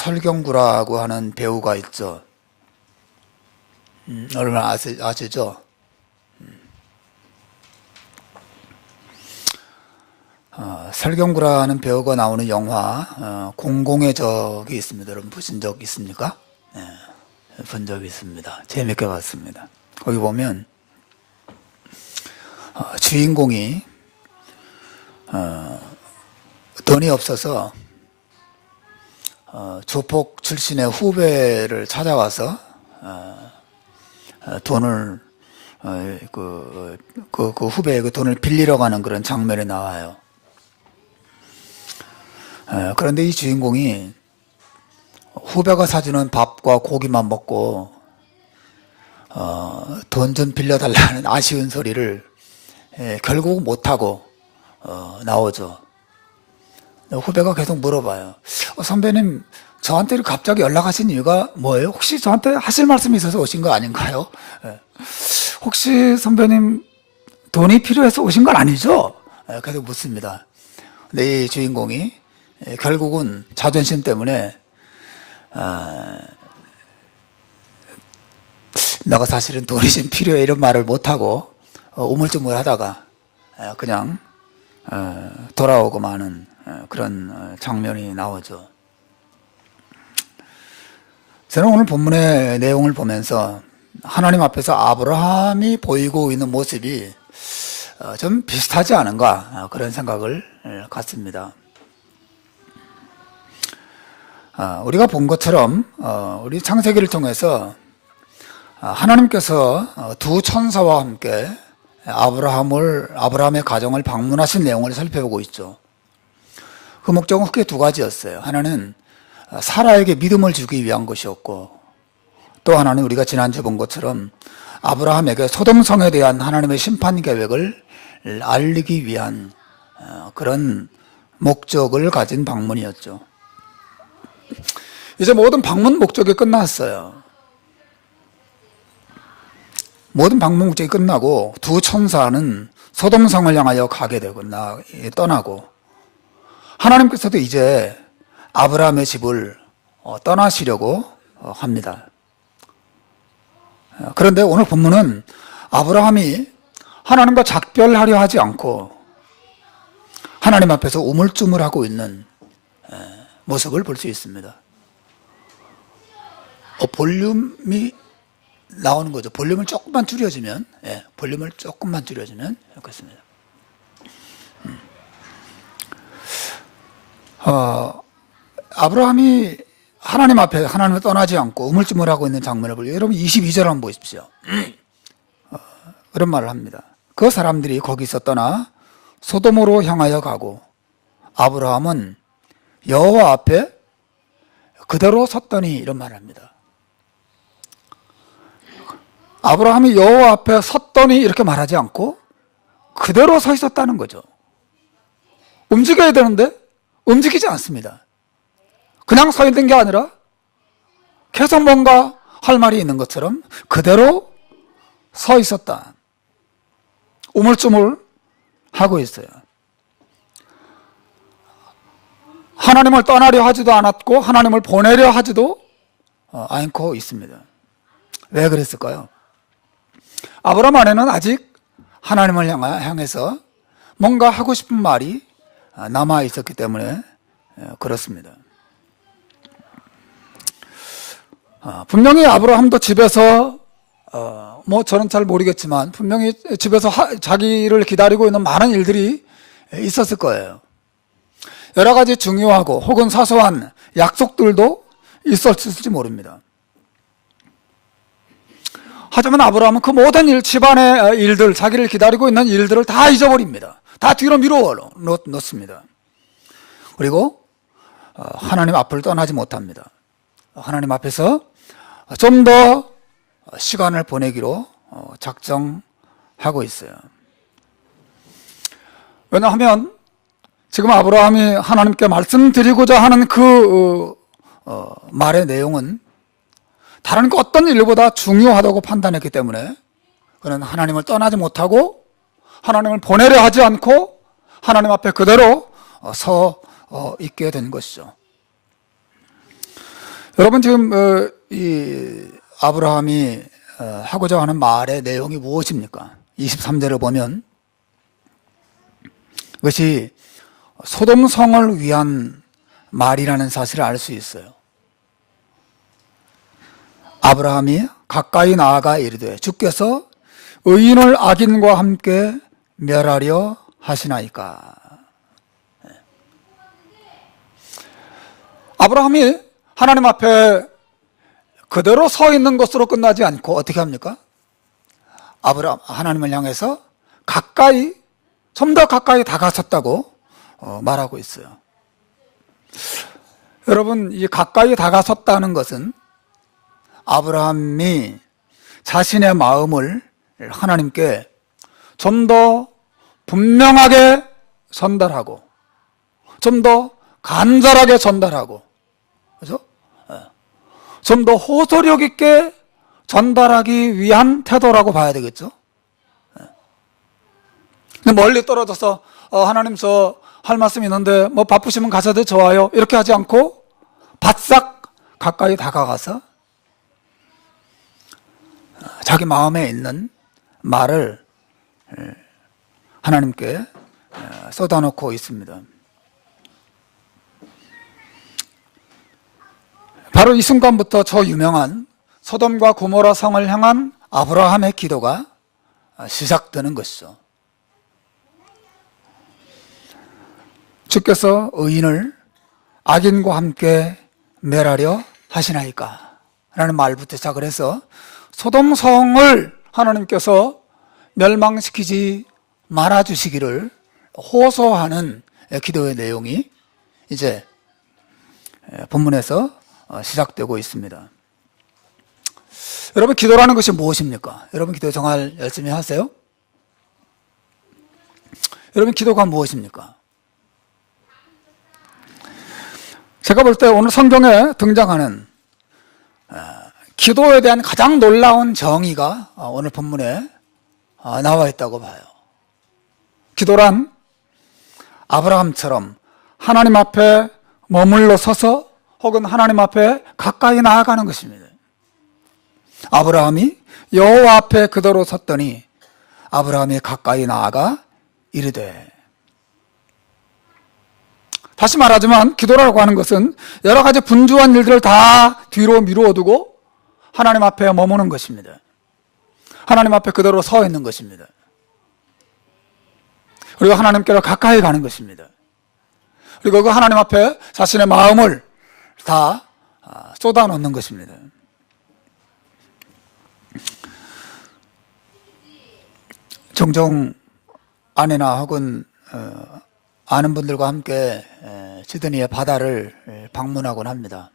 설경구라고 하는 배우가 있죠. 얼마나 아시죠? 설경구라는 배우가 나오는 영화 공공의 적이 있습니다. 여러분 보신 적 있습니까? 네, 본 적이 있습니다. 재밌게 봤습니다. 거기 보면 주인공이 돈이 없어서 조폭 출신의 후배를 찾아가서 돈을 그 후배의 그 돈을 빌리러 가는 그런 장면이 나와요. 그런데 이 주인공이 후배가 사주는 밥과 고기만 먹고 돈 좀 빌려달라는 아쉬운 소리를 결국 못하고 나오죠. 후배가 계속 물어봐요. 선배님, 저한테 갑자기 연락하신 이유가 뭐예요? 혹시 저한테 하실 말씀이 있어서 오신 거 아닌가요? 혹시 선배님 돈이 필요해서 오신 건 아니죠? 계속 묻습니다. 근데 이 주인공이 결국은 자존심 때문에 내가 사실은 돈이 좀 필요해 이런 말을 못하고 우물쭈물하다가 그냥 돌아오고 마는 그런 장면이 나오죠. 저는 오늘 본문의 내용을 보면서 하나님 앞에서 아브라함이 보이고 있는 모습이 좀 비슷하지 않은가 그런 생각을 갖습니다. 우리가 본 것처럼 우리 창세기를 통해서 하나님께서 두 천사와 함께 아브라함의 가정을 방문하신 내용을 살펴보고 있죠. 그 목적은 크게 두 가지였어요. 하나는 사라에게 믿음을 주기 위한 것이었고, 또 하나는 우리가 지난주 본 것처럼 아브라함에게 소돔성에 대한 하나님의 심판 계획을 알리기 위한 그런 목적을 가진 방문이었죠. 이제 모든 방문 목적이 끝났어요. 모든 방문 목적이 끝나고 두 천사는 소돔성을 향하여 가게 되고 떠나고, 하나님께서도 이제 아브라함의 집을 떠나시려고 합니다. 그런데 오늘 본문은 아브라함이 하나님과 작별하려 하지 않고 하나님 앞에서 우물쭈물하고 있는 모습을 볼 수 있습니다. 볼륨이 나오는 거죠. 볼륨을 조금만 줄여주면, 볼륨을 조금만 줄여주면 좋겠습니다. 아브라함이 하나님 앞에 하나님을 떠나지 않고 우물쭈물하고 있는 장면을 보죠. 여러분 22절 한번 보십시오. 그런 말을 합니다. 그 사람들이 거기서 떠나 소돔으로 향하여 가고 아브라함은 여호와 앞에 그대로 섰더니, 이런 말을 합니다. 아브라함이 여호와 앞에 섰더니 이렇게 말하지 않고 그대로 서 있었다는 거죠. 움직여야 되는데 움직이지 않습니다. 그냥 서 있는 게 아니라 계속 뭔가 할 말이 있는 것처럼 그대로 서 있었다. 우물쭈물 하고 있어요. 하나님을 떠나려 하지도 않았고 하나님을 보내려 하지도 않고 있습니다. 왜 그랬을까요? 아브라함 안에는 아직 하나님을 향해서 뭔가 하고 싶은 말이 남아 있었기 때문에 그렇습니다. 분명히 아브라함도 집에서 저는 잘 모르겠지만 분명히 집에서 자기를 기다리고 있는 많은 일들이 있었을 거예요. 여러 가지 중요하고 혹은 사소한 약속들도 있었을지 모릅니다. 하지만 아브라함은 그 모든 일, 집안의 일들, 자기를 기다리고 있는 일들을 다 잊어버립니다. 다 뒤로 미루어 놓습니다. 그리고 하나님 앞을 떠나지 못합니다. 하나님 앞에서 좀 더 시간을 보내기로 작정하고 있어요. 왜냐하면 지금 아브라함이 하나님께 말씀드리고자 하는 그 말의 내용은 다른 그 어떤 일보다 중요하다고 판단했기 때문에 그는 하나님을 떠나지 못하고 하나님을 보내려 하지 않고 하나님 앞에 그대로 서 있게 된 것이죠. 여러분 지금 이 아브라함이 하고자 하는 말의 내용이 무엇입니까? 23절을 보면 그것이 소돔성을 위한 말이라는 사실을 알 수 있어요. 아브라함이 가까이 나아가 이르되 주께서 의인을 악인과 함께 멸하려 하시나이까. 아브라함이 하나님 앞에 그대로 서 있는 것으로 끝나지 않고 어떻게 합니까? 하나님을 향해서 가까이, 좀 더 가까이 다가섰다고 말하고 있어요. 여러분, 이 가까이 다가섰다는 것은 아브라함이 자신의 마음을 하나님께 좀 더 분명하게 전달하고, 좀 더 간절하게 전달하고, 그죠? 좀 더 호소력 있게 전달하기 위한 태도라고 봐야 되겠죠? 멀리 떨어져서 하나님 저 할 말씀 있는데 뭐 바쁘시면 가셔도 좋아요 이렇게 하지 않고 바싹 가까이 다가가서 자기 마음에 있는 말을 하나님께 쏟아놓고 있습니다. 바로 이 순간부터 저 유명한 소돔과 고모라 성을 향한 아브라함의 기도가 시작되는 것이죠. 주께서 의인을 악인과 함께 멸하려 하시나이까 라는 말부터 시작을 해서 소돔성을 하나님께서 멸망시키지 말아주시기를 호소하는 기도의 내용이 이제 본문에서 시작되고 있습니다. 여러분, 기도라는 것이 무엇입니까? 여러분, 기도 정말 열심히 하세요? 여러분, 기도가 무엇입니까? 제가 볼 때 오늘 성경에 등장하는 기도에 대한 가장 놀라운 정의가 오늘 본문에 나와 있다고 봐요. 기도란 아브라함처럼 하나님 앞에 머물러 서서 혹은 하나님 앞에 가까이 나아가는 것입니다. 아브라함이 여호와 앞에 그대로 섰더니 아브라함이 가까이 나아가 이르되. 다시 말하지만 기도라고 하는 것은 여러 가지 분주한 일들을 다 뒤로 미루어두고 하나님 앞에 머무는 것입니다. 하나님 앞에 그대로 서 있는 것입니다. 그리고 하나님께로 가까이 가는 것입니다. 그리고 그 하나님 앞에 자신의 마음을 다 쏟아놓는 것입니다. 종종 아내나 혹은 아는 분들과 함께 시드니의 바다를 방문하곤 합니다.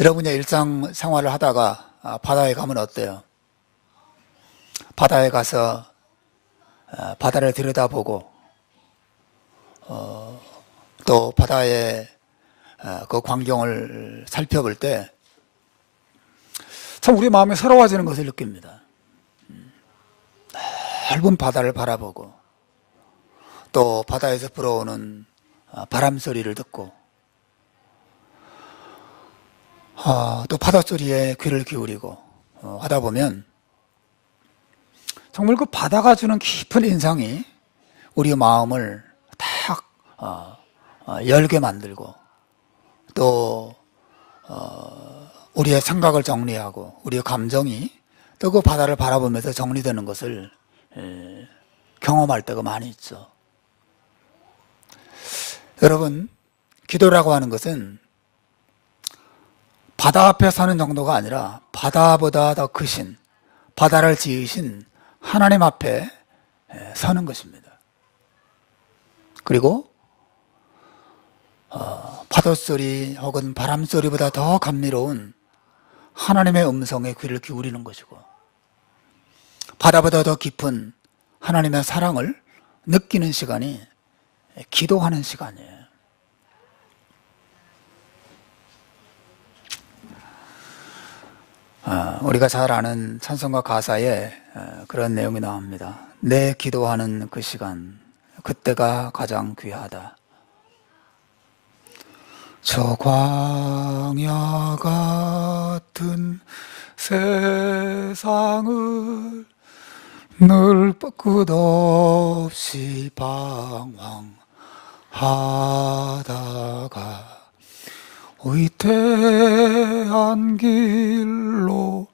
여러분이 일상생활을 하다가 바다에 가면 어때요? 바다에 가서 바다를 들여다보고 또 바다의 그 광경을 살펴볼 때 참 우리 마음이 새로워지는 것을 느낍니다. 넓은 바다를 바라보고 또 바다에서 불어오는 바람 소리를 듣고 또 바다 소리에 귀를 기울이고 하다 보면 정말 그 바다가 주는 깊은 인상이 우리 마음을 딱 열게 만들고 또 우리의 생각을 정리하고 우리의 감정이 또 그 바다를 바라보면서 정리되는 것을 경험할 때가 많이 있죠. 여러분, 기도라고 하는 것은 바다 앞에 서는 정도가 아니라 바다보다 더 크신, 바다를 지으신 하나님 앞에 서는 것입니다. 그리고 파도소리 혹은 바람소리보다 더 감미로운 하나님의 음성에 귀를 기울이는 것이고 바다보다 더 깊은 하나님의 사랑을 느끼는 시간이 기도하는 시간이에요. 우리가 잘 아는 찬송가 가사에 그런 내용이 나옵니다. 내 기도하는 그 시간, 그때가 가장 귀하다. 저 광야 같은 세상을 늘 끝없이 방황하다가 위태한 길로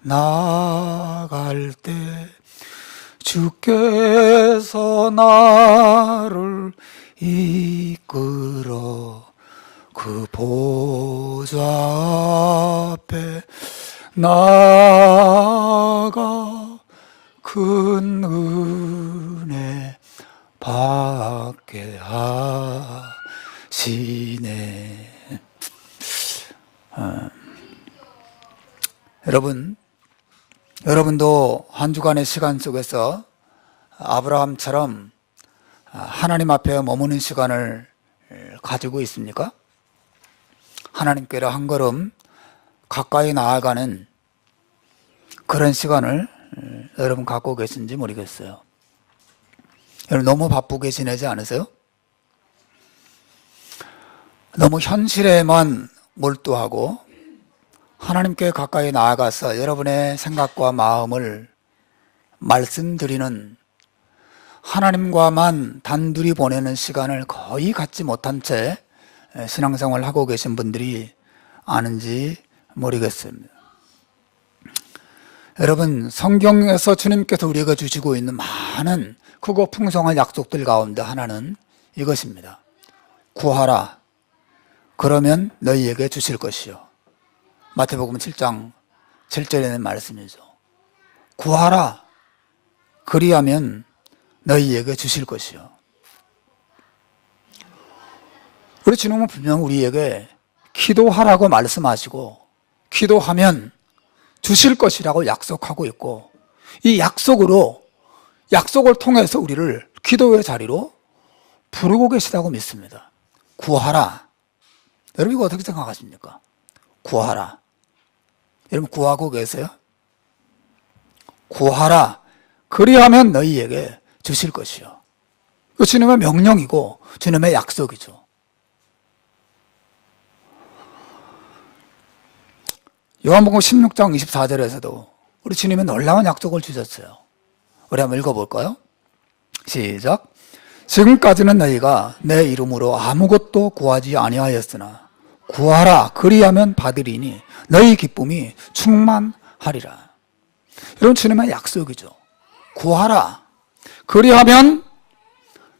나갈 때 주께서 나를 이끌어 그 보좌 앞에 나아가 큰 은혜 받게 하시네. 여러분도 한 주간의 시간 속에서 아브라함처럼 하나님 앞에 머무는 시간을 가지고 있습니까? 하나님께로 한 걸음 가까이 나아가는 그런 시간을 여러분 갖고 계신지 모르겠어요. 여러분 너무 바쁘게 지내지 않으세요? 너무 현실에만 몰두하고 하나님께 가까이 나아가서 여러분의 생각과 마음을 말씀드리는, 하나님과만 단둘이 보내는 시간을 거의 갖지 못한 채 신앙생활을 하고 계신 분들이 아는지 모르겠습니다. 여러분, 성경에서 주님께서 우리에게 주시고 있는 많은 크고 풍성한 약속들 가운데 하나는 이것입니다. 구하라, 그러면 너희에게 주실 것이요. 마태복음 7장 7절에 있는 말씀이죠. 구하라, 그리하면 너희에게 주실 것이요. 우리 주님은 분명 우리에게 기도하라고 말씀하시고 기도하면 주실 것이라고 약속하고 있고, 이 약속을 통해서 우리를 기도의 자리로 부르고 계시다고 믿습니다. 구하라. 여러분 이거 어떻게 생각하십니까? 구하라. 여러분 구하고 계세요? 구하라. 그리하면 너희에게 주실 것이요. 그 주님의 명령이고 주님의 약속이죠. 요한복음 16장 24절에서도 우리 주님은 놀라운 약속을 주셨어요. 우리 한번 읽어볼까요? 시작. 지금까지는 너희가 내 이름으로 아무것도 구하지 아니하였으나 구하라, 그리하면 받으리니 너희 기쁨이 충만하리라. 이런 주님의 약속이죠. 구하라, 그리하면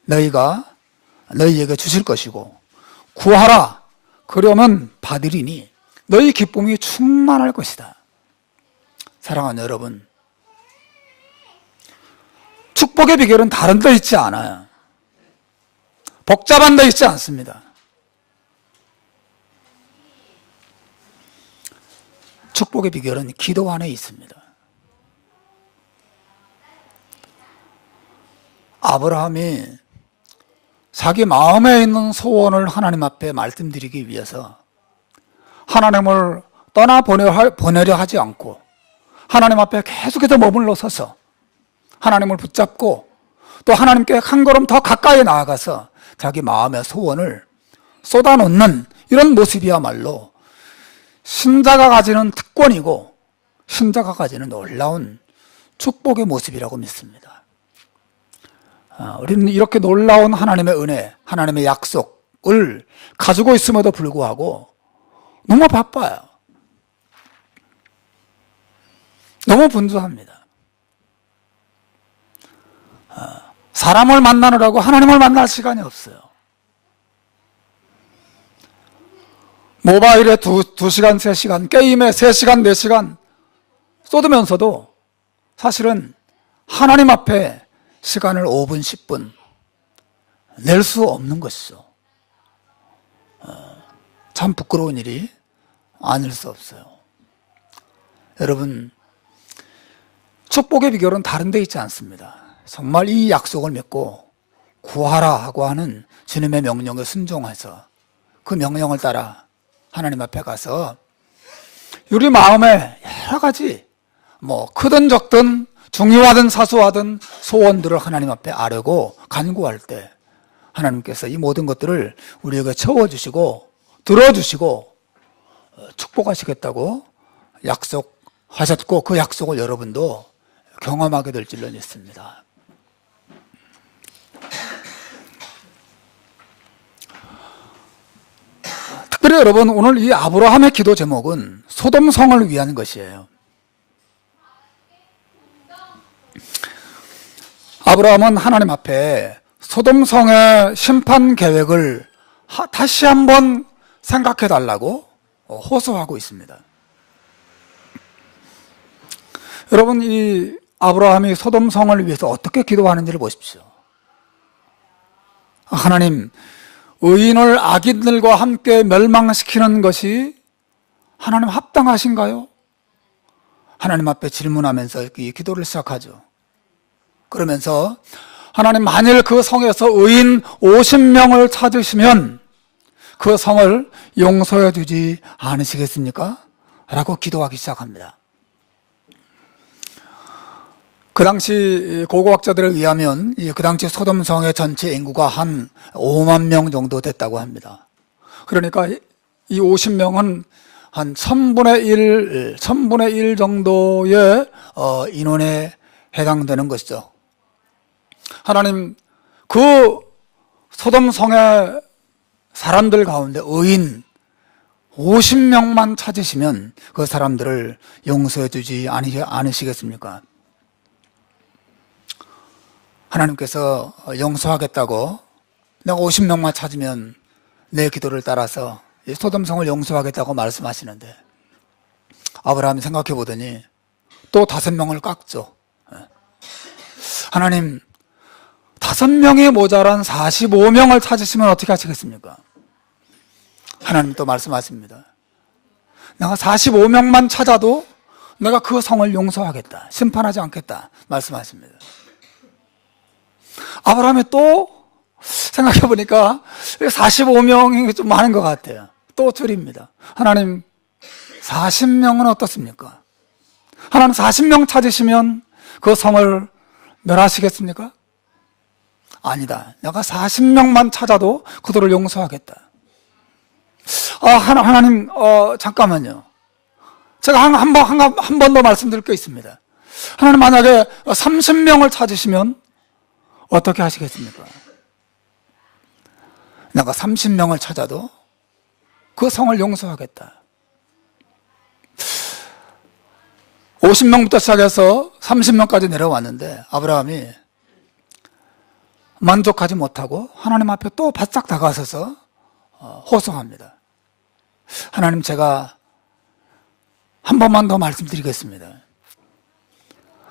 너희에게 주실 것이고, 구하라, 그러면 받으리니 너희 기쁨이 충만할 것이다. 사랑하는 여러분, 축복의 비결은 다른 데 있지 않아요. 복잡한 데 있지 않습니다. 축복의 비결은 기도 안에 있습니다. 아브라함이 자기 마음에 있는 소원을 하나님 앞에 말씀드리기 위해서 하나님을 떠나보내려 하지 않고 하나님 앞에 계속해서 머물러 서서 하나님을 붙잡고 또 하나님께 한 걸음 더 가까이 나아가서 자기 마음의 소원을 쏟아놓는 이런 모습이야말로 신자가 가지는 특권이고 신자가 가지는 놀라운 축복의 모습이라고 믿습니다. 우리는 이렇게 놀라운 하나님의 은혜, 하나님의 약속을 가지고 있음에도 불구하고 너무 바빠요. 너무 분주합니다. 사람을 만나느라고 하나님을 만날 시간이 없어요. 모바일에 2시간, 3시간, 게임에 3시간, 4시간 쏟으면서도 사실은 하나님 앞에 시간을 5분, 10분 낼 수 없는 것이죠. 참 부끄러운 일이 아닐 수 없어요. 여러분, 축복의 비결은 다른 데 있지 않습니다. 정말 이 약속을 믿고 구하라 하고 하는 주님의 명령에 순종해서 그 명령을 따라 하나님 앞에 가서 우리 마음에 여러 가지 크든 적든 중요하든 사소하든 소원들을 하나님 앞에 아뢰고 간구할 때 하나님께서 이 모든 것들을 우리에게 채워주시고 들어주시고 축복하시겠다고 약속하셨고 그 약속을 여러분도 경험하게 될 줄로 믿습니다. 특별히 여러분, 오늘 이 아브라함의 기도 제목은 소돔성을 위한 것이에요. 아브라함은 하나님 앞에 소돔성의 심판 계획을 다시 한번 생각해 달라고 호소하고 있습니다. 여러분, 이 아브라함이 소돔성을 위해서 어떻게 기도하는지를 보십시오. 하나님, 의인을 악인들과 함께 멸망시키는 것이 하나님 합당하신가요? 하나님 앞에 질문하면서 이 기도를 시작하죠. 그러면서 하나님, 만일 그 성에서 의인 50명을 찾으시면 그 성을 용서해 주지 않으시겠습니까? 라고 기도하기 시작합니다. 그 당시 고고학자들에 의하면 그 당시 소돔성의 전체 인구가 한 5만 명 정도 됐다고 합니다. 그러니까 이 50명은 한 1000분의 1 정도의 인원에 해당되는 것이죠. 하나님, 그 소돔성의 사람들 가운데 의인 50명만 찾으시면 그 사람들을 용서해 주지 않으시겠습니까? 하나님께서 용서하겠다고, 내가 50명만 찾으면 내 기도를 따라서 소돔성을 용서하겠다고 말씀하시는데, 아브라함이 생각해 보더니 또 5명을 깎죠. 하나님, 5명이 모자란 45명을 찾으시면 어떻게 하시겠습니까? 하나님 또 말씀하십니다. 내가 45명만 찾아도 내가 그 성을 용서하겠다, 심판하지 않겠다 말씀하십니다. 아브라함이 또 생각해 보니까 45명이 좀 많은 것 같아요. 또 줄입니다. 하나님, 40명은 어떻습니까? 하나님, 40명 찾으시면 그 성을 멸하시겠습니까? 아니다. 내가 40명만 찾아도 그들을 용서하겠다. 하나님, 잠깐만요. 제가 한 번 더 말씀드릴 게 있습니다. 하나님, 만약에 30명을 찾으시면 어떻게 하시겠습니까? 내가 30명을 찾아도 그 성을 용서하겠다. 50명부터 시작해서 30명까지 내려왔는데 아브라함이 만족하지 못하고 하나님 앞에 또 바짝 다가서서 호소합니다. 하나님, 제가 한 번만 더 말씀드리겠습니다.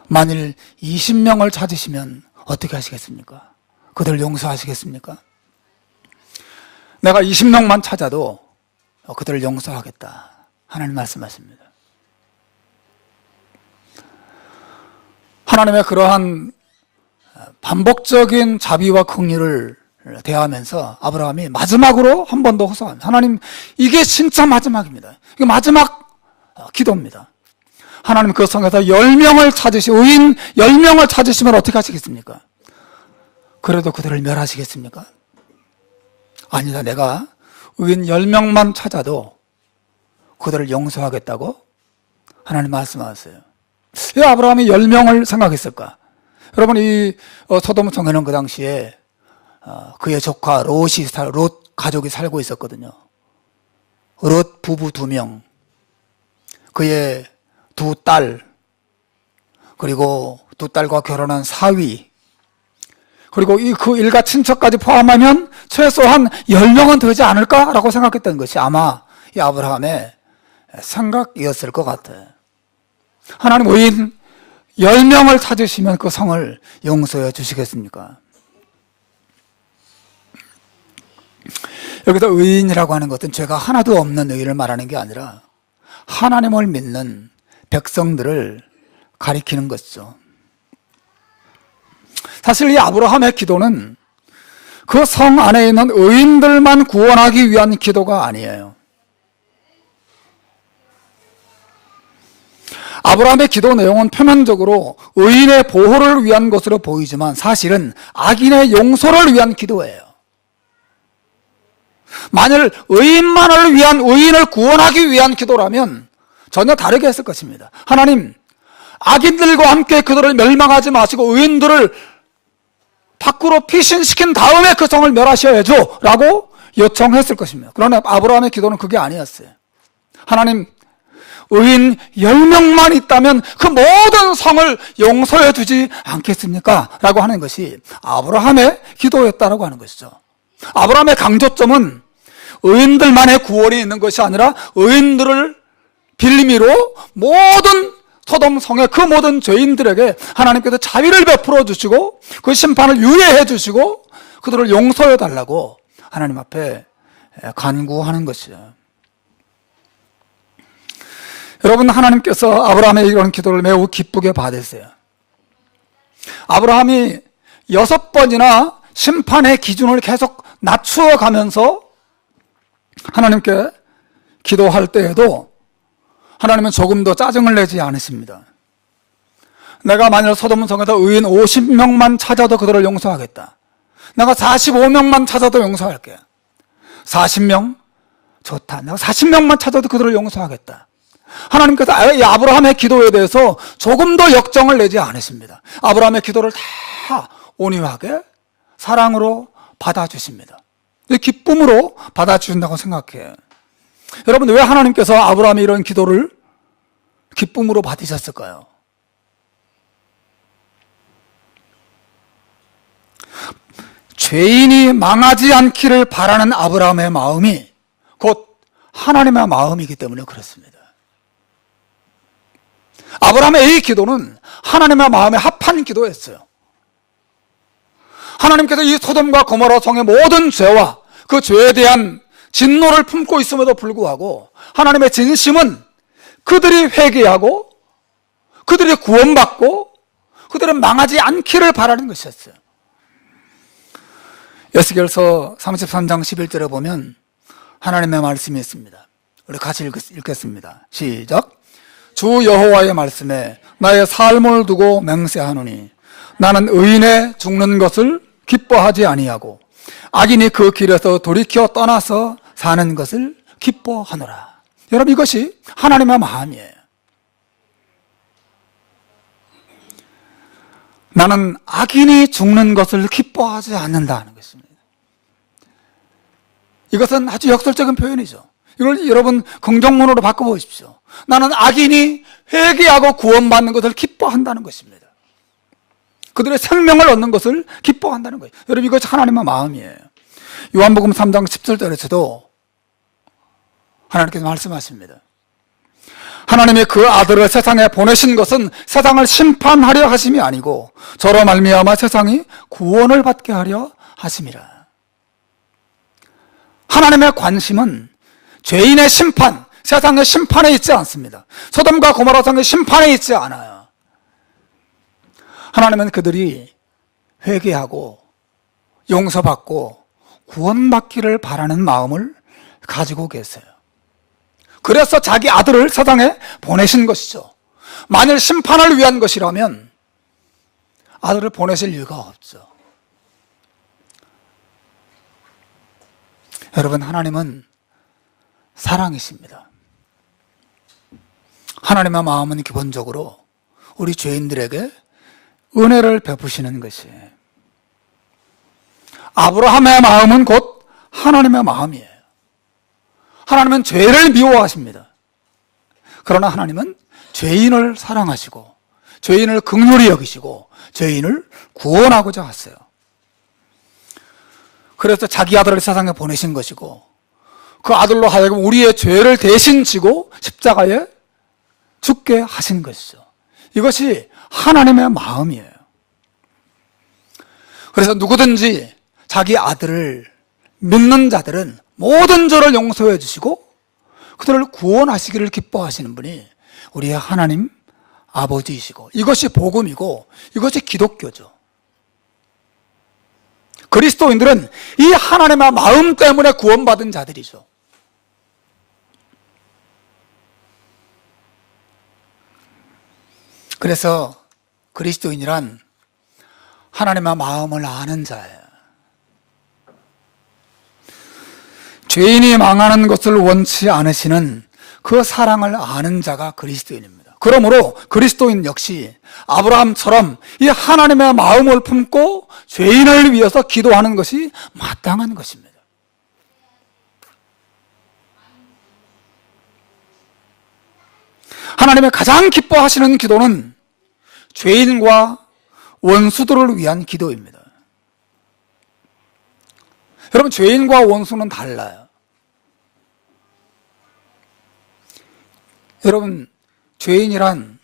만일 20명을 찾으시면 어떻게 하시겠습니까? 그들 용서하시겠습니까? 내가 20명만 찾아도 그들을 용서하겠다. 하나님 말씀하십니다. 하나님의 그러한 반복적인 자비와 긍휼을 대하면서 아브라함이 마지막으로 한 번 더 호소합니다. 하나님, 이게 진짜 마지막입니다. 이게 마지막 기도입니다. 하나님, 그 성에서 10명을 의인 10명을 찾으시면 어떻게 하시겠습니까? 그래도 그들을 멸하시겠습니까? 아니다. 내가 의인 10명만 찾아도 그들을 용서하겠다고 하나님 말씀하셨어요. 왜 아브라함이 10명을 생각했을까? 여러분, 이 소돔성에는 그 당시에 그의 조카 롯 가족이 살고 있었거든요. 롯 부부 2명, 그의 2딸, 그리고 2딸과 결혼한 사위, 그리고 그 일가 친척까지 포함하면 최소한 10명은 되지 않을까라고 생각했던 것이 아마 이 아브라함의 생각이었을 것 같아요. 하나님, 의인 10명을 찾으시면 그 성을 용서해 주시겠습니까? 여기서 의인이라고 하는 것은 죄가 하나도 없는 의인을 말하는 게 아니라 하나님을 믿는 백성들을 가리키는 것이죠. 사실 이 아브라함의 기도는 그 성 안에 있는 의인들만 구원하기 위한 기도가 아니에요. 아브라함의 기도 내용은 표면적으로 의인의 보호를 위한 것으로 보이지만 사실은 악인의 용서를 위한 기도예요. 만일 의인만을 위한, 의인을 구원하기 위한 기도라면 전혀 다르게 했을 것입니다. 하나님, 악인들과 함께 그들을 멸망하지 마시고 의인들을 밖으로 피신시킨 다음에 그 성을 멸하셔야죠 라고 요청했을 것입니다. 그러나 아브라함의 기도는 그게 아니었어요. 하나님, 의인 10명만 있다면 그 모든 성을 용서해 주지 않겠습니까? 라고 하는 것이 아브라함의 기도였다라고 하는 것이죠. 아브라함의 강조점은 의인들만의 구원이 있는 것이 아니라 의인들을 빌미로 모든 소돔 성의 그 모든 죄인들에게 하나님께서 자비를 베풀어 주시고 그 심판을 유예해 주시고 그들을 용서해 달라고 하나님 앞에 간구하는 것이에요. 여러분, 하나님께서 아브라함의 이런 기도를 매우 기쁘게 받으세요. 아브라함이 6번이나 심판의 기준을 계속 낮추어 가면서 하나님께 기도할 때에도 하나님은 조금 더 짜증을 내지 않으십니다. 내가 만일 소돔성에서 의인 50명만 찾아도 그들을 용서하겠다. 내가 45명만 찾아도 용서할게. 40명? 좋다. 내가 40명만 찾아도 그들을 용서하겠다. 하나님께서 이 아브라함의 기도에 대해서 조금 더 역정을 내지 않으십니다. 아브라함의 기도를 다 온유하게 사랑으로 받아주십니다. 기쁨으로 받아주신다고 생각해요. 여러분, 왜 하나님께서 아브라함의 이런 기도를 기쁨으로 받으셨을까요? 죄인이 망하지 않기를 바라는 아브라함의 마음이 곧 하나님의 마음이기 때문에 그렇습니다. 아브라함의 이 기도는 하나님의 마음에 합한 기도였어요. 하나님께서 이 소돔과 고모라 성의 모든 죄와 그 죄에 대한 진노를 품고 있음에도 불구하고 하나님의 진심은 그들이 회개하고 그들이 구원받고 그들은 망하지 않기를 바라는 것이었어요. 에스겔서 33장 11절에 보면 하나님의 말씀이 있습니다. 우리 같이 읽겠습니다. 시작. 주 여호와의 말씀에 나의 삶을 두고 맹세하노니 나는 의인의 죽는 것을 기뻐하지 아니하고 악인이 그 길에서 돌이켜 떠나서 사는 것을 기뻐하노라. 여러분, 이것이 하나님의 마음이에요. 나는 악인이 죽는 것을 기뻐하지 않는다는 것입니다. 이것은 아주 역설적인 표현이죠. 이걸 여러분 긍정문으로 바꿔보십시오. 나는 악인이 회개하고 구원받는 것을 기뻐한다는 것입니다. 그들의 생명을 얻는 것을 기뻐한다는 거예요. 여러분, 이것이 하나님의 마음이에요. 요한복음 3장 17절에서도 하나님께서 말씀하십니다. 하나님이 그 아들을 세상에 보내신 것은 세상을 심판하려 하심이 아니고 저로 말미암아 세상이 구원을 받게 하려 하심이라. 하나님의 관심은 죄인의 심판, 세상의 심판에 있지 않습니다. 소돔과 고모라 성의 심판에 있지 않아요. 하나님은 그들이 회개하고 용서받고 구원받기를 바라는 마음을 가지고 계세요. 그래서 자기 아들을 세상에 보내신 것이죠. 만일 심판을 위한 것이라면 아들을 보내실 이유가 없죠. 여러분, 하나님은 사랑이십니다. 하나님의 마음은 기본적으로 우리 죄인들에게 은혜를 베푸시는 것이에요. 아브라함의 마음은 곧 하나님의 마음이에요. 하나님은 죄를 미워하십니다. 그러나 하나님은 죄인을 사랑하시고 죄인을 긍휼히 여기시고 죄인을 구원하고자 하세요. 그래서 자기 아들을 세상에 보내신 것이고 그 아들로 하여금 우리의 죄를 대신 지고 십자가에 죽게 하신 것이죠. 이것이 하나님의 마음이에요. 그래서 누구든지 자기 아들을 믿는 자들은 모든 죄를 용서해 주시고 그들을 구원하시기를 기뻐하시는 분이 우리의 하나님 아버지이시고 이것이 복음이고 이것이 기독교죠. 그리스도인들은 이 하나님의 마음 때문에 구원받은 자들이죠. 그래서 그리스도인이란 하나님의 마음을 아는 자예요. 죄인이 망하는 것을 원치 않으시는 그 사랑을 아는 자가 그리스도인입니다. 그러므로 그리스도인 역시 아브라함처럼 이 하나님의 마음을 품고 죄인을 위해서 기도하는 것이 마땅한 것입니다. 하나님의 가장 기뻐하시는 기도는 죄인과 원수들을 위한 기도입니다. 여러분, 죄인과 원수는 달라요. 여러분, 죄인이란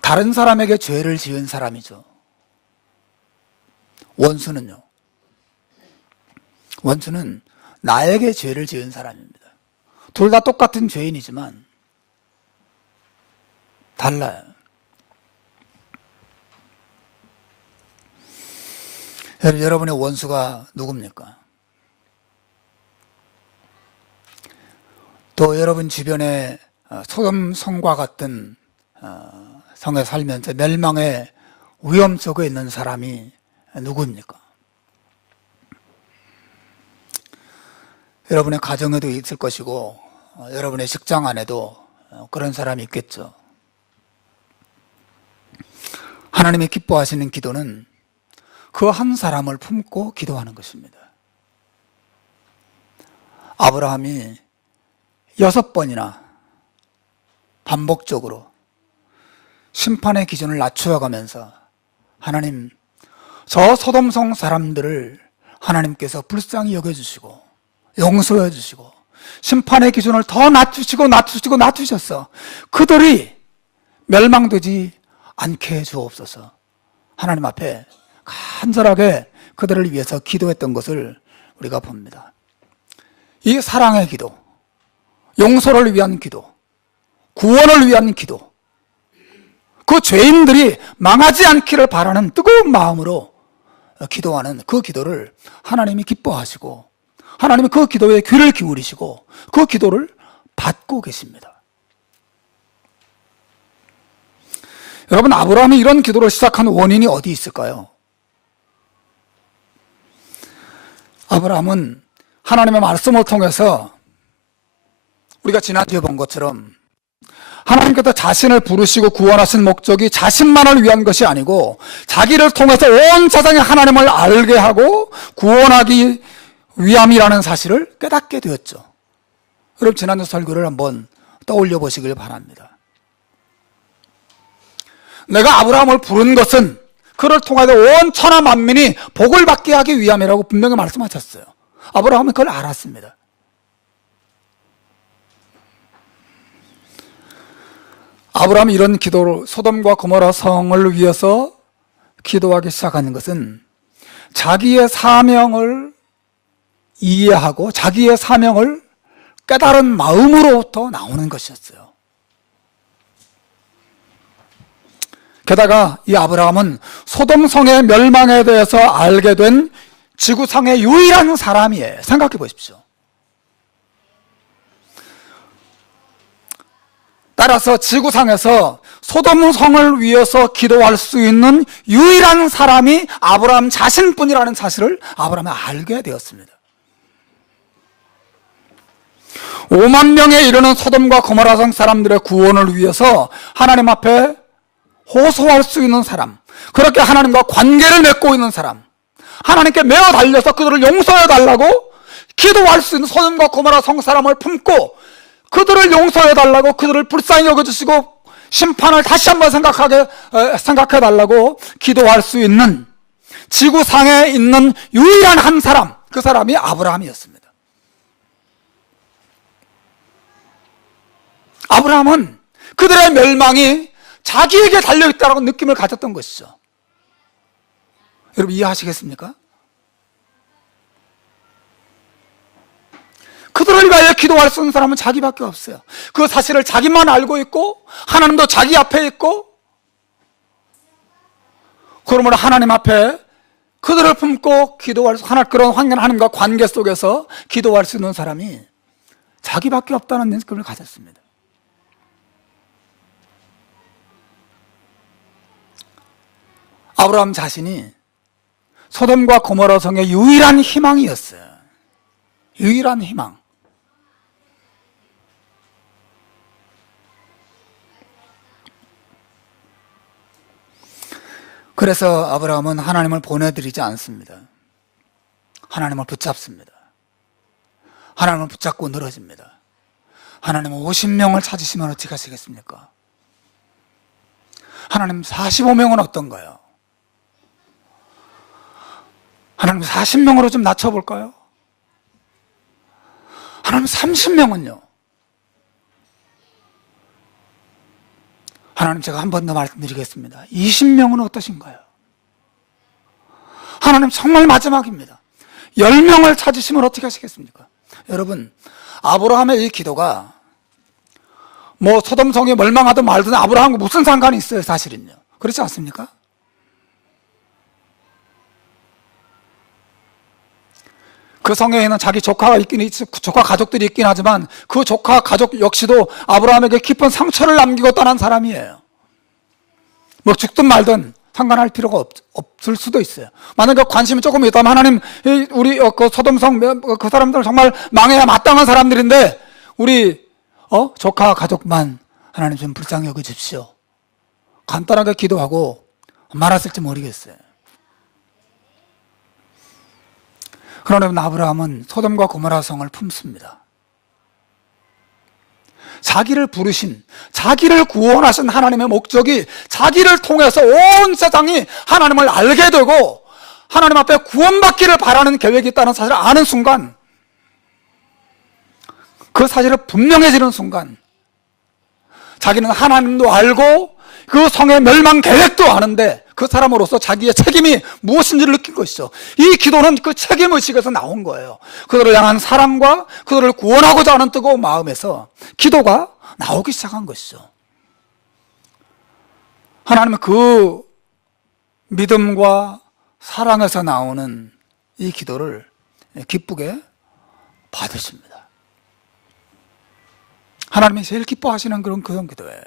다른 사람에게 죄를 지은 사람이죠. 원수는요? 원수는 나에게 죄를 지은 사람입니다. 둘 다 똑같은 죄인이지만 달라요. 여러분의 원수가 누굽니까? 또 여러분 주변에 소돔 성과 같은 성에 살면서 멸망의 위험 속에 있는 사람이 누구입니까? 여러분의 가정에도 있을 것이고 여러분의 직장 안에도 그런 사람이 있겠죠. 하나님이 기뻐하시는 기도는 그 한 사람을 품고 기도하는 것입니다. 아브라함이 6번이나 반복적으로 심판의 기준을 낮추어가면서 하나님, 저 소돔성 사람들을 하나님께서 불쌍히 여겨주시고 용서해 주시고 심판의 기준을 더 낮추셔서 그들이 멸망되지 않게 해 주옵소서. 하나님 앞에 간절하게 그들을 위해서 기도했던 것을 우리가 봅니다. 이 사랑의 기도, 용서를 위한 기도, 구원을 위한 기도, 그 죄인들이 망하지 않기를 바라는 뜨거운 마음으로 기도하는 그 기도를 하나님이 기뻐하시고 하나님이 그 기도에 귀를 기울이시고 그 기도를 받고 계십니다. 여러분, 아브라함이 이런 기도를 시작한 원인이 어디 있을까요? 아브라함은 하나님의 말씀을 통해서 우리가 지난주에 본 것처럼 하나님께서 자신을 부르시고 구원하신 목적이 자신만을 위한 것이 아니고 자기를 통해서 온 세상에 하나님을 알게 하고 구원하기 위함이라는 사실을 깨닫게 되었죠. 여러분, 지난주 설교를 한번 떠올려 보시길 바랍니다. 내가 아브라함을 부른 것은 그를 통해서 온 천하 만민이 복을 받게 하기 위함이라고 분명히 말씀하셨어요. 아브라함은 그걸 알았습니다. 아브라함이 이런 기도를 소돔과 고모라 성을 위해서 기도하기 시작하는 것은 자기의 사명을 이해하고 자기의 사명을 깨달은 마음으로부터 나오는 것이었어요. 게다가 이 아브라함은 소돔 성의 멸망에 대해서 알게 된 지구상의 유일한 사람이에요. 생각해 보십시오. 따라서 지구상에서 소돔 성을 위해서 기도할 수 있는 유일한 사람이 아브라함 자신뿐이라는 사실을 아브라함이 알게 되었습니다. 5만 명에 이르는 소돔과 고모라 성 사람들의 구원을 위해서 하나님 앞에 호소할 수 있는 사람, 그렇게 하나님과 관계를 맺고 있는 사람, 하나님께 매어 달려서 그들을 용서해 달라고 기도할 수 있는 소돔과 고모라 성 사람을 품고 그들을 용서해 달라고, 그들을 불쌍히 여겨주시고 심판을 다시 한번 생각해 달라고 기도할 수 있는 지구상에 있는 유일한 한 사람, 그 사람이 아브라함이었습니다. 아브라함은 그들의 멸망이 자기에게 달려있다는 느낌을 가졌던 것이죠. 여러분, 이해하시겠습니까? 그들을 위하여 기도할 수 있는 사람은 자기밖에 없어요. 그 사실을 자기만 알고 있고 하나님도 자기 앞에 있고, 그러므로 하나님 앞에 그들을 품고 기도할 수, 그런 하나님과 관계 속에서 기도할 수 있는 사람이 자기밖에 없다는 느낌을 가졌습니다. 아브라함 자신이 소돔과 고모라 성의 유일한 희망이었어요. 유일한 희망. 그래서 아브라함은 하나님을 보내드리지 않습니다. 하나님을 붙잡습니다. 하나님을 붙잡고 늘어집니다. 하나님은 50명을 찾으시면 어떻게 하시겠습니까? 하나님 45명은 어떤가요? 하나님 40명으로 좀 낮춰볼까요? 하나님 30명은요? 하나님 제가 한 번 더 말씀드리겠습니다. 20명은 어떠신가요? 하나님 정말 마지막입니다. 10명을 찾으시면 어떻게 하시겠습니까? 여러분, 아브라함의 이 기도가 뭐 소돔성이 멸망하든 말든 아브라함과 무슨 상관이 있어요, 사실은요. 그렇지 않습니까? 그 성에 있는 자기 조카 가족들이 있긴 하지만 그 조카 가족 역시도 아브라함에게 깊은 상처를 남기고 떠난 사람이에요. 뭐 죽든 말든 상관할 필요가 없을 수도 있어요. 만약에 관심이 조금 있다면 하나님, 우리 그 소돔성 그 사람들은 정말 망해야 마땅한 사람들인데 우리 조카 가족만 하나님 좀 불쌍히 여겨주십시오. 간단하게 기도하고 말았을지 모르겠어요. 그러나 아브라함은 소돔과 고모라 성을 품습니다. 자기를 부르신, 자기를 구원하신 하나님의 목적이 자기를 통해서 온 세상이 하나님을 알게 되고 하나님 앞에 구원받기를 바라는 계획이 있다는 사실을 아는 순간, 그 사실을 분명해지는 순간 자기는 하나님도 알고 그 성의 멸망 계획도 아는데 그 사람으로서 자기의 책임이 무엇인지를 느낀 것이죠. 이 기도는 그 책임의식에서 나온 거예요. 그들을 향한 사랑과 그들을 구원하고자 하는 뜨거운 마음에서 기도가 나오기 시작한 것이죠. 하나님은 그 믿음과 사랑에서 나오는 이 기도를 기쁘게 받으십니다. 하나님이 제일 기뻐하시는 그런 기도예요.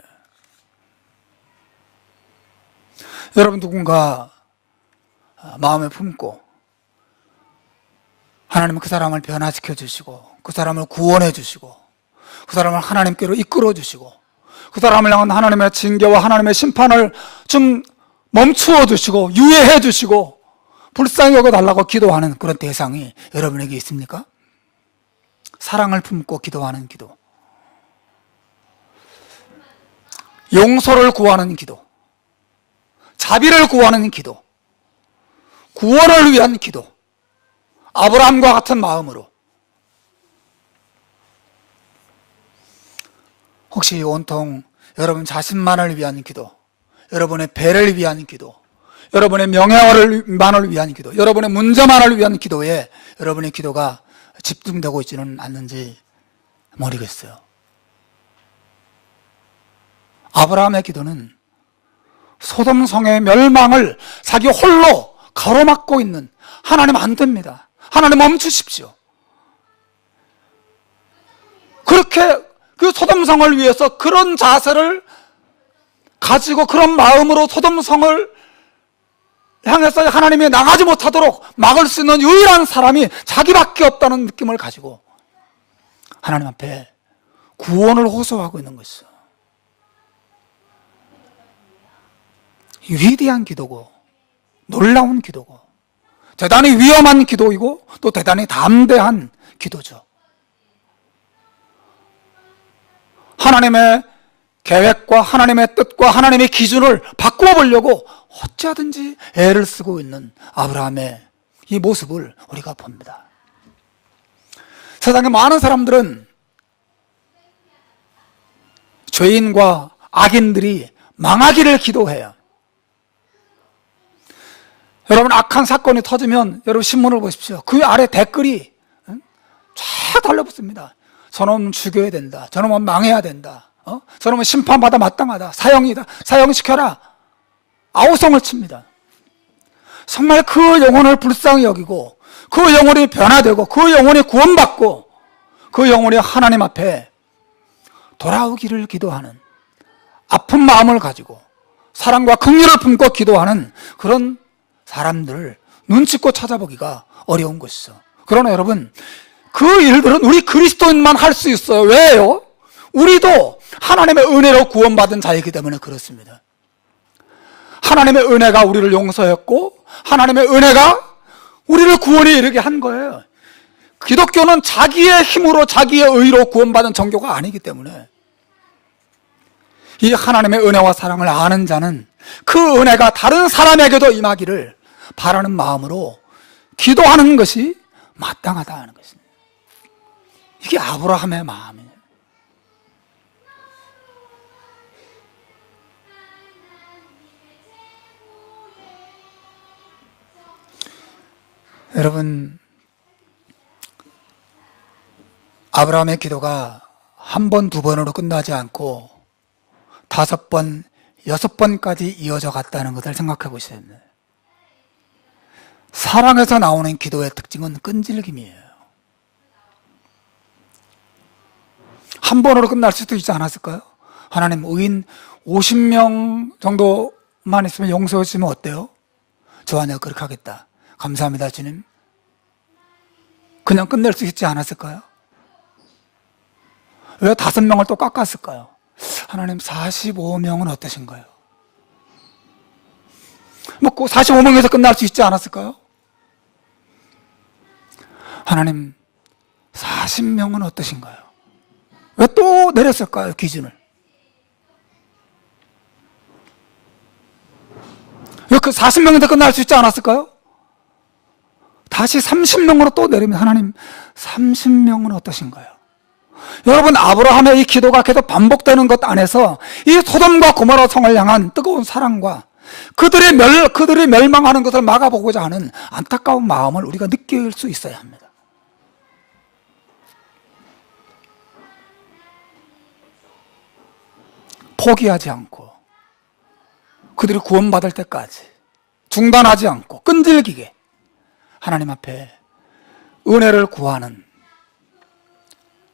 여러분, 누군가 마음에 품고 하나님은 그 사람을 변화시켜 주시고 그 사람을 구원해 주시고 그 사람을 하나님께로 이끌어 주시고 그 사람을 향한 하나님의 징계와 하나님의 심판을 좀 멈추어 주시고 유예해 주시고 불쌍히 여겨달라고 기도하는 그런 대상이 여러분에게 있습니까? 사랑을 품고 기도하는 기도, 용서를 구하는 기도, 자비를 구하는 기도, 구원을 위한 기도, 아브라함과 같은 마음으로 혹시 온통 여러분 자신만을 위한 기도, 여러분의 배를 위한 기도, 여러분의 명예만을 위한 기도, 여러분의 문제만을 위한 기도에 여러분의 기도가 집중되고 있지는 않는지 모르겠어요. 아브라함의 기도는 소돔성의 멸망을 자기 홀로 가로막고 있는, 하나님 안 됩니다, 하나님 멈추십시오, 그렇게 그 소돔성을 위해서 그런 자세를 가지고 그런 마음으로 소돔성을 향해서 하나님이 나가지 못하도록 막을 수 있는 유일한 사람이 자기밖에 없다는 느낌을 가지고 하나님 앞에 구원을 호소하고 있는 것이죠. 위대한 기도고 놀라운 기도고 대단히 위험한 기도이고 또 대단히 담대한 기도죠. 하나님의 계획과 하나님의 뜻과 하나님의 기준을 바꾸어 보려고 어찌하든지 애를 쓰고 있는 아브라함의 이 모습을 우리가 봅니다. 세상에 많은 사람들은 죄인과 악인들이 망하기를 기도해요. 여러분, 악한 사건이 터지면 여러분 신문을 보십시오. 그 아래 댓글이 쫙 달라붙습니다. 저놈은 죽여야 된다, 저놈은 망해야 된다, 저놈은 심판받아 마땅하다, 사형이다, 사형시켜라, 아우성을 칩니다. 정말 그 영혼을 불쌍히 여기고 그 영혼이 변화되고 그 영혼이 구원받고 그 영혼이 하나님 앞에 돌아오기를 기도하는, 아픈 마음을 가지고 사랑과 긍휼을 품고 기도하는 그런 사람들을 눈치껏 찾아보기가 어려운 것이죠. 그러나 여러분, 그 일들은 우리 그리스도인만 할 수 있어요. 왜요? 우리도 하나님의 은혜로 구원받은 자이기 때문에 그렇습니다. 하나님의 은혜가 우리를 용서했고 하나님의 은혜가 우리를 구원에 이르게 한 거예요. 기독교는 자기의 힘으로 자기의 의로 구원받은 종교가 아니기 때문에 이 하나님의 은혜와 사랑을 아는 자는 그 은혜가 다른 사람에게도 임하기를 바라는 마음으로 기도하는 것이 마땅하다 하는 것입니다. 이게 아브라함의 마음이에요. 여러분, 아브라함의 기도가 한 번, 두 번으로 끝나지 않고 5번, 6번까지 이어져 갔다는 것을 생각해 보셔야 됩니다. 사랑에서 나오는 기도의 특징은 끈질김이에요. 한 번으로 끝날 수도 있지 않았을까요? 하나님, 의인 50명 정도만 있으면 용서해 주시면 어때요? 저와 내가 그렇게 하겠다. 감사합니다, 주님. 그냥 끝낼 수 있지 않았을까요? 왜 5명을 또 깎았을까요? 하나님, 45명은 어떠신가요? 뭐 45명에서 끝날 수 있지 않았을까요? 하나님, 40명은 어떠신가요? 왜 또 내렸을까요, 기준을? 왜 그 40명인데 끝날 수 있지 않았을까요? 다시 30명으로 또 내리면 하나님, 30명은 어떠신가요? 여러분, 아브라함의 이 기도가 계속 반복되는 것 안에서 이 소돔과 고모라 성을 향한 뜨거운 사랑과 그들이 멸망하는 것을 막아보고자 하는 안타까운 마음을 우리가 느낄 수 있어야 합니다. 포기하지 않고 그들이 구원받을 때까지 중단하지 않고 끈질기게 하나님 앞에 은혜를 구하는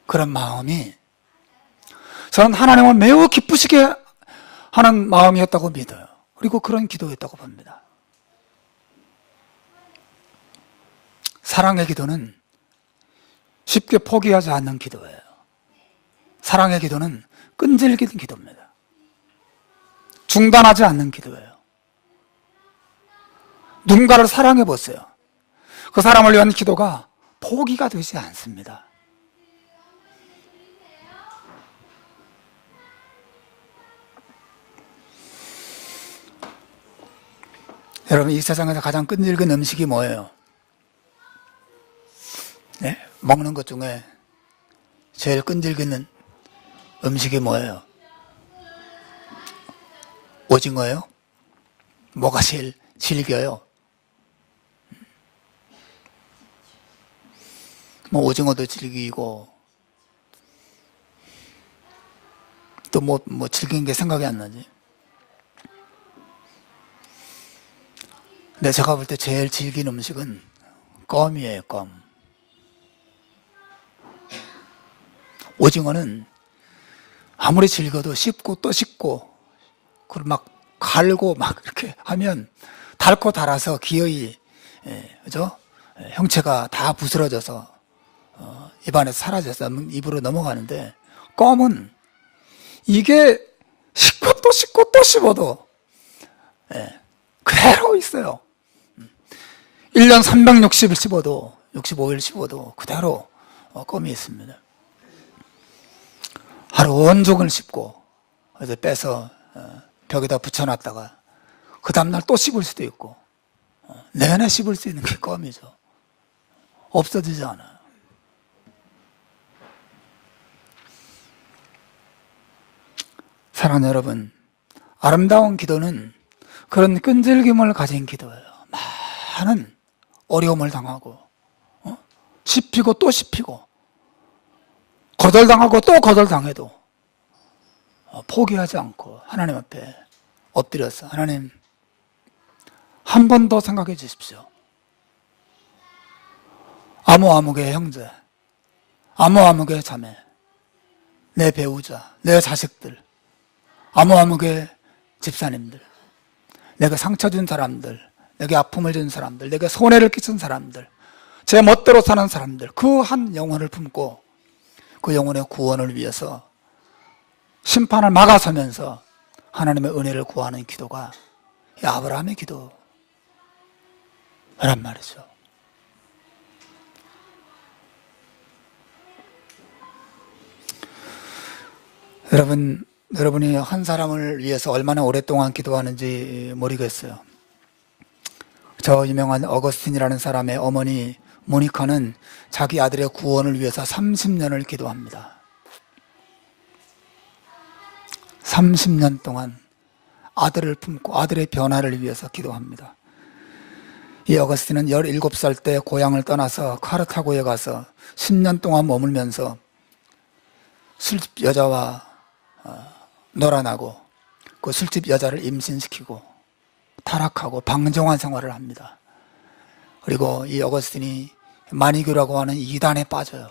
그런 마음이 저는 하나님을 매우 기쁘시게 하는 마음이었다고 믿어요. 그리고 그런 기도였다고 봅니다. 사랑의 기도는 쉽게 포기하지 않는 기도예요. 사랑의 기도는 끈질기는 기도입니다. 중단하지 않는 기도예요. 누군가를 사랑해 보세요. 그 사람을 위한 기도가 포기가 되지 않습니다. 여러분, 이 세상에서 가장 끈질긴 음식이 뭐예요? 네? 먹는 것 중에 제일 끈질기는 음식이 뭐예요? 오징어예요? 뭐가 제일 질겨요? 뭐 오징어도 질기고 또 뭐 질긴 게 생각이 안 나지. 근데 제가 볼 때 제일 질긴 음식은 껌이에요, 껌. 오징어는 아무리 질겨도 씹고 또 씹고 그걸 막 갈고 막 이렇게 하면 닳고 달아서 기어이, 그죠? 형체가 다 부스러져서 입안에서 사라져서 입으로 넘어가는데, 껌은 이게 씹고 또 씹고 또 씹어도 그대로 있어요. 1년 360일 씹어도 65일 씹어도 그대로 껌이 있습니다. 하루 온종일 씹고 이제 빼서 벽에다 붙여놨다가 그 다음날 또 씹을 수도 있고 내내 씹을 수 있는 게 껌이죠. 없어지지 않아요. 사랑하는 여러분, 아름다운 기도는 그런 끈질김을 가진 기도예요. 많은 어려움을 당하고 씹히고 또 씹히고 거절당하고 또 거절당해도 포기하지 않고 하나님 앞에 엎드려서, 하나님, 한 번 더 생각해 주십시오. 아무의 형제, 아무의 자매, 내 배우자, 내 자식들, 아무의 집사님들, 내가 상처 준 사람들, 내게 아픔을 준 사람들, 내게 손해를 끼친 사람들, 제 멋대로 사는 사람들, 그 한 영혼을 품고 그 영혼의 구원을 위해서 심판을 막아서면서 하나님의 은혜를 구하는 기도가 이 아브라함의 기도란 말이죠. 여러분이 한 사람을 위해서 얼마나 오랫동안 기도하는지 모르겠어요. 저 유명한 어거스틴이라는 사람의 어머니 모니카는 자기 아들의 구원을 위해서 30년을 기도합니다. 30년 동안 아들을 품고 아들의 변화를 위해서 기도합니다. 이 어거스틴은 17살 때 고향을 떠나서 카르타고에 가서 10년 동안 머물면서 술집 여자와 놀아나고 그 술집 여자를 임신시키고 타락하고 방종한 생활을 합니다. 그리고 이 어거스틴이 마니교라고 하는 이단에 빠져요.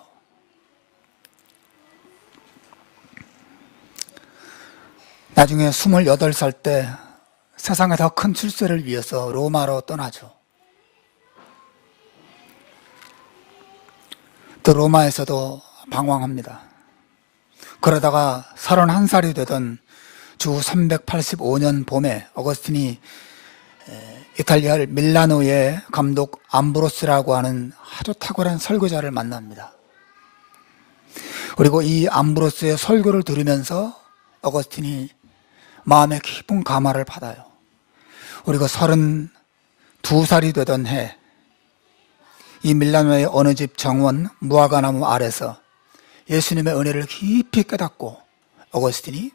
나중에 28살 때 세상에 더 큰 출세를 위해서 로마로 떠나죠. 또 로마에서도 방황합니다. 그러다가 31살이 되던 주 385년 봄에 어거스틴이 이탈리아 밀라노의 감독 암브로스라고 하는 아주 탁월한 설교자를 만납니다. 그리고 이 암브로스의 설교를 들으면서 어거스틴이 마음에 깊은 감화를 받아요. 그리고 32살이 되던 해, 이 밀라노의 어느 집 정원 무화과나무 아래서 예수님의 은혜를 깊이 깨닫고 어거스틴이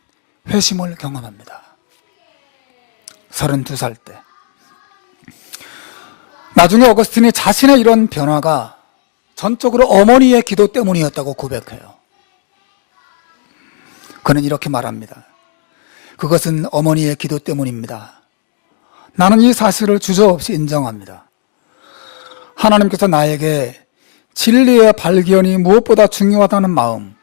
회심을 경험합니다. 32살 때. 나중에 어거스틴이 자신의 이런 변화가 전적으로 어머니의 기도 때문이었다고 고백해요. 그는 이렇게 말합니다. 그것은 어머니의 기도 때문입니다. 나는 이 사실을 주저없이 인정합니다. 하나님께서 나에게 진리의 발견이 무엇보다 중요하다는 마음,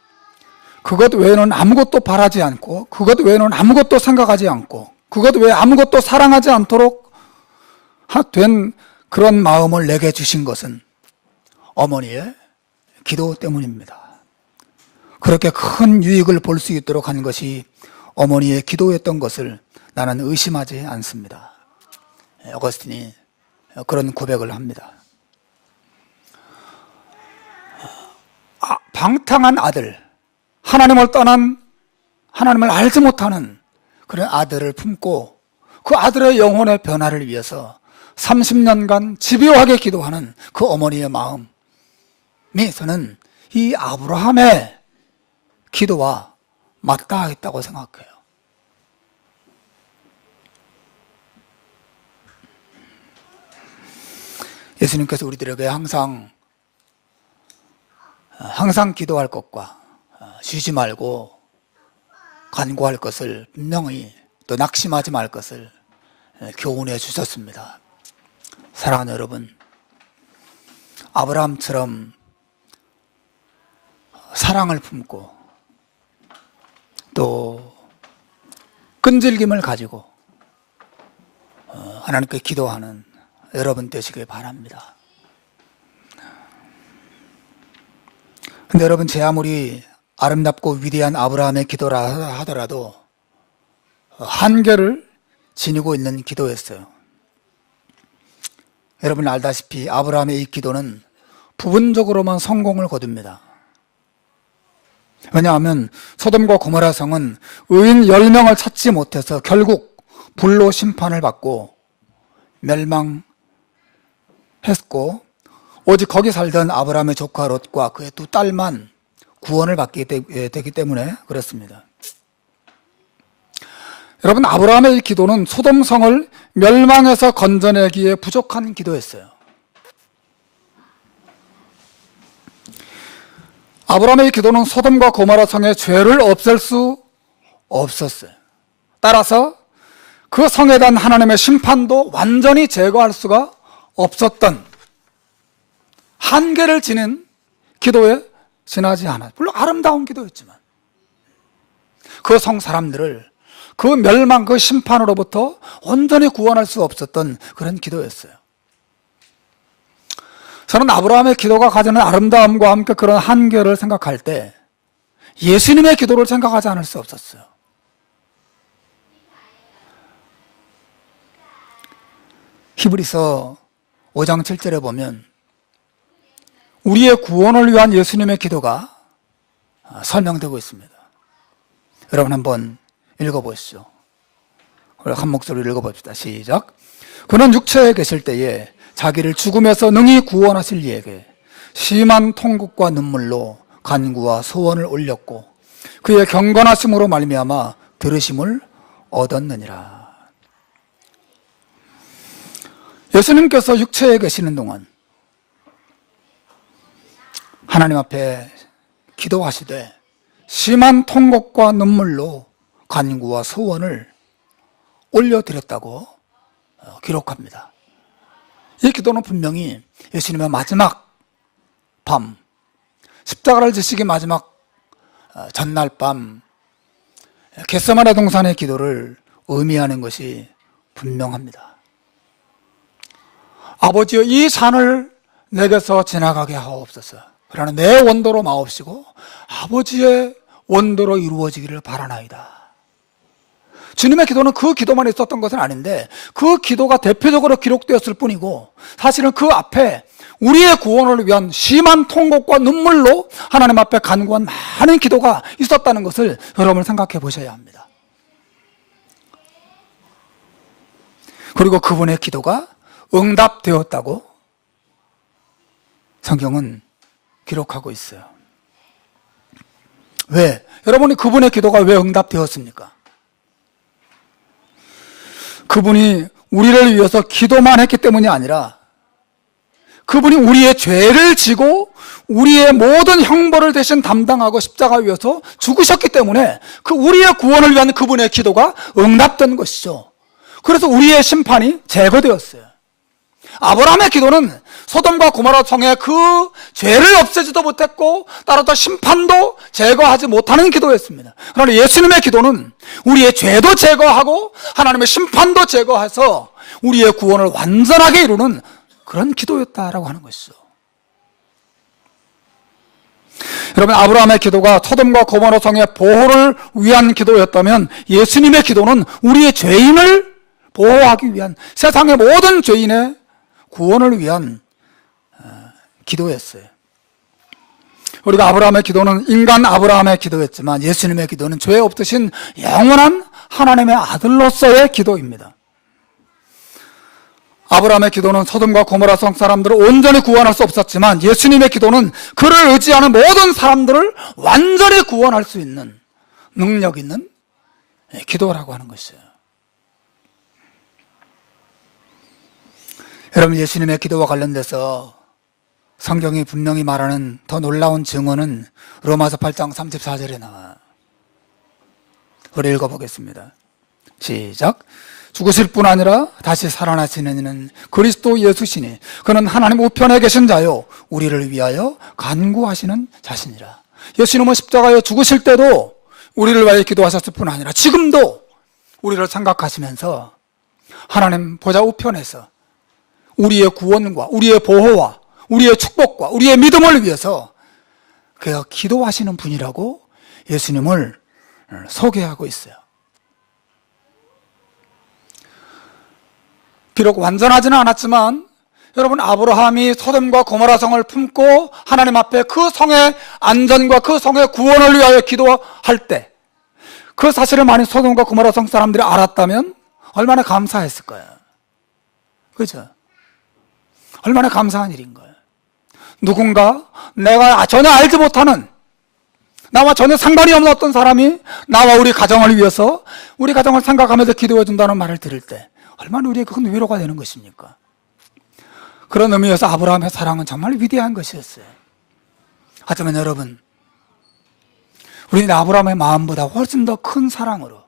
그것 외에는 아무것도 바라지 않고, 그것 외에는 아무것도 생각하지 않고, 그것 외에 아무것도 사랑하지 않도록 된 그런 마음을 내게 주신 것은 어머니의 기도 때문입니다. 그렇게 큰 유익을 볼 수 있도록 한 것이 어머니의 기도였던 것을 나는 의심하지 않습니다. 어거스틴이 그런 고백을 합니다. 방탕한 아들, 하나님을 떠난, 하나님을 알지 못하는 그런 아들을 품고 그 아들의 영혼의 변화를 위해서 30년간 집요하게 기도하는 그 어머니의 마음이 저는 이 아브라함의 기도와 맞닿아있다고 생각해요. 예수님께서 우리들에게 항상 기도할 것과 쉬지 말고 간구할 것을 분명히 또 낙심하지 말 것을 교훈해 주셨습니다. 사랑하는 여러분, 아브라함처럼 사랑을 품고 또 끈질김을 가지고 하나님께 기도하는 여러분 되시길 바랍니다. 근데 여러분, 제 아무리 아름답고 위대한 아브라함의 기도라 하더라도 한계를 지니고 있는 기도였어요. 여러분 알다시피 아브라함의 이 기도는 부분적으로만 성공을 거둡니다. 왜냐하면 소돔과 고모라 성은 의인 10명을 찾지 못해서 결국 불로 심판을 받고 멸망했고, 오직 거기 살던 아브라함의 조카 롯과 그의 두 딸만 구원을 받게 되기 때문에 그렇습니다. 여러분, 아브라함의 이 기도는 소돔성을 멸망해서 건져내기에 부족한 기도였어요. 아브라함의 기도는 소돔과 고모라 성의 죄를 없앨 수 없었어요. 따라서 그 성에 대한 하나님의 심판도 완전히 제거할 수가 없었던 한계를 지닌 기도에 지나지 않아요. 물론 아름다운 기도였지만 그 성 사람들을 그 멸망, 그 심판으로부터 온전히 구원할 수 없었던 그런 기도였어요. 저는 아브라함의 기도가 가지는 아름다움과 함께 그런 한계를 생각할 때 예수님의 기도를 생각하지 않을 수 없었어요. 히브리서 5장 7절에 보면 우리의 구원을 위한 예수님의 기도가 설명되고 있습니다. 여러분 한번 읽어보시죠. 한 목소리로 읽어봅시다. 시작. 그는 육체에 계실 때에 자기를 죽음에서 능히 구원하실 이에게 심한 통곡과 눈물로 간구와 소원을 올렸고 그의 경건하심으로 말미암아 들으심을 얻었느니라. 예수님께서 육체에 계시는 동안 하나님 앞에 기도하시되 심한 통곡과 눈물로 간구와 소원을 올려드렸다고 기록합니다. 이 기도는 분명히 예수님의 마지막 밤, 십자가를 지시기 마지막 전날 밤 겟세마네 동산의 기도를 의미하는 것이 분명합니다. 아버지여, 이 산을 내게서 지나가게 하옵소서. 그러나 내 원도로 마옵시고 아버지의 원도로 이루어지기를 바라나이다. 주님의 기도는 그 기도만 있었던 것은 아닌데 그 기도가 대표적으로 기록되었을 뿐이고 사실은 그 앞에 우리의 구원을 위한 심한 통곡과 눈물로 하나님 앞에 간구한 많은 기도가 있었다는 것을 여러분 생각해 보셔야 합니다. 그리고 그분의 기도가 응답되었다고 성경은 기록하고 있어요. 왜? 여러분이 그분의 기도가 왜 응답되었습니까? 그분이 우리를 위해서 기도만 했기 때문이 아니라 그분이 우리의 죄를 지고 우리의 모든 형벌을 대신 담당하고 십자가 위에서 죽으셨기 때문에 그 우리의 구원을 위한 그분의 기도가 응답된 것이죠. 그래서 우리의 심판이 제거되었어요. 아브라함의 기도는 소돔과 고모라 성의 그 죄를 없애지도 못했고 따라서 심판도 제거하지 못하는 기도였습니다. 그러나 예수님의 기도는 우리의 죄도 제거하고 하나님의 심판도 제거해서 우리의 구원을 완전하게 이루는 그런 기도였다라고 하는 것이죠. 여러분, 아브라함의 기도가 소돔과 고모라 성의 보호를 위한 기도였다면 예수님의 기도는 우리의 죄인을 보호하기 위한, 세상의 모든 죄인의 구원을 위한 기도였어요. 우리가 아브라함의 기도는 인간 아브라함의 기도였지만 예수님의 기도는 죄 없으신 영원한 하나님의 아들로서의 기도입니다. 아브라함의 기도는 소돔과 고모라 성 사람들을 온전히 구원할 수 없었지만 예수님의 기도는 그를 의지하는 모든 사람들을 완전히 구원할 수 있는 능력 있는 기도라고 하는 것이에요. 여러분, 예수님의 기도와 관련돼서 성경이 분명히 말하는 더 놀라운 증언은 로마서 8장 34절에 나와요. 우리 읽어보겠습니다. 시작. 죽으실 뿐 아니라 다시 살아나시는 이는 그리스도 예수시니 그는 하나님 우편에 계신 자요 우리를 위하여 간구하시는 자시니라. 예수님은 십자가에 죽으실 때도 우리를 위하여 기도하셨을 뿐 아니라 지금도 우리를 생각하시면서 하나님 보좌 우편에서 우리의 구원과 우리의 보호와 우리의 축복과 우리의 믿음을 위해서 그가 기도하시는 분이라고 예수님을 소개하고 있어요. 비록 완전하지는 않았지만 여러분, 아브라함이 소돔과 고모라 성을 품고 하나님 앞에 그 성의 안전과 그 성의 구원을 위하여 기도할 때 그 사실을 만약 소돔과 고모라 성 사람들이 알았다면 얼마나 감사했을까요? 그렇죠? 얼마나 감사한 일인 거예요. 누군가 내가 전혀 알지 못하는, 나와 전혀 상관이 없는 어떤 사람이 나와 우리 가정을 위해서 우리 가정을 생각하면서 기도해 준다는 말을 들을 때 얼마나 우리에게 큰 위로가 되는 것입니까? 그런 의미에서 아브라함의 사랑은 정말 위대한 것이었어요. 하지만 여러분, 우리는 아브라함의 마음보다 훨씬 더 큰 사랑으로,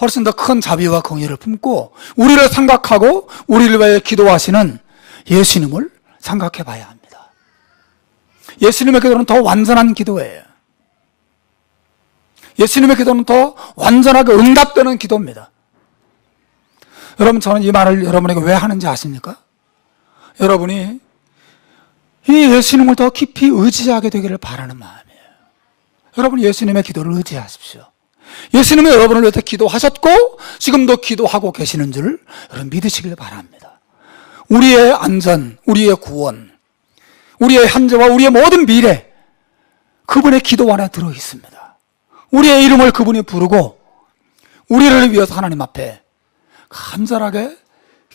훨씬 더 큰 자비와 긍휼을 품고 우리를 생각하고 우리를 위해 기도하시는 예수님을 생각해 봐야 합니다. 예수님의 기도는 더 완전한 기도예요. 예수님의 기도는 더 완전하게 응답되는 기도입니다. 여러분, 저는 이 말을 여러분에게 왜 하는지 아십니까? 여러분이 이 예수님을 더 깊이 의지하게 되기를 바라는 마음이에요. 여러분, 예수님의 기도를 의지하십시오. 예수님이 여러분을 위해서 기도하셨고 지금도 기도하고 계시는 줄 여러분 믿으시길 바랍니다. 우리의 안전, 우리의 구원, 우리의 현재와 우리의 모든 미래, 그분의 기도 안에 들어 있습니다. 우리의 이름을 그분이 부르고 우리를 위해서 하나님 앞에 간절하게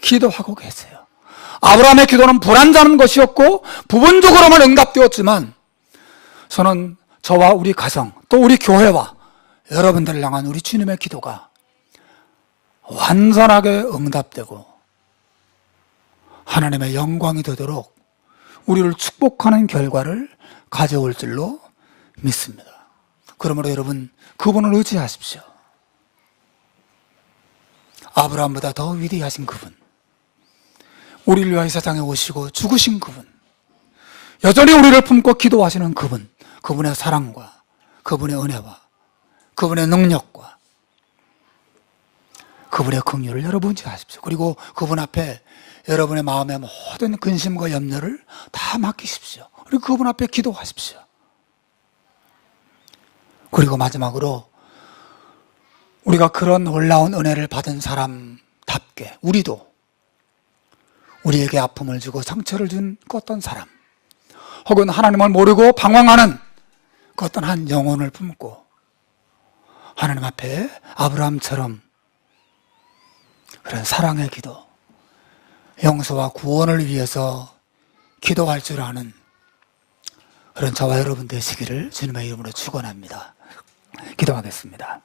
기도하고 계세요. 아브라함의 기도는 불완전한 것이었고 부분적으로만 응답되었지만, 저는 저와 우리 가정, 또 우리 교회와 여러분들을 향한 우리 주님의 기도가 완전하게 응답되고 하나님의 영광이 되도록 우리를 축복하는 결과를 가져올 줄로 믿습니다. 그러므로 여러분, 그분을 의지하십시오. 아브라함보다 더 위대하신 그분, 우리를 위하여 세상에 오시고 죽으신 그분, 여전히 우리를 품고 기도하시는 그분, 그분의 사랑과 그분의 은혜와 그분의 능력과 그분의 긍휼을 여러분 의지하십시오. 그리고 그분 앞에 여러분의 마음의 모든 근심과 염려를 다 맡기십시오. 그리고 그분 앞에 기도하십시오. 그리고 마지막으로 우리가 그런 놀라운 은혜를 받은 사람답게 우리도 우리에게 아픔을 주고 상처를 준 그 어떤 사람, 혹은 하나님을 모르고 방황하는 그 어떤 한 영혼을 품고 하나님 앞에 아브라함처럼 그런 사랑의 기도, 용서와 구원을 위해서 기도할 줄 아는 그런 저와 여러분 되시기를 주님의 이름으로 축원합니다. 기도하겠습니다.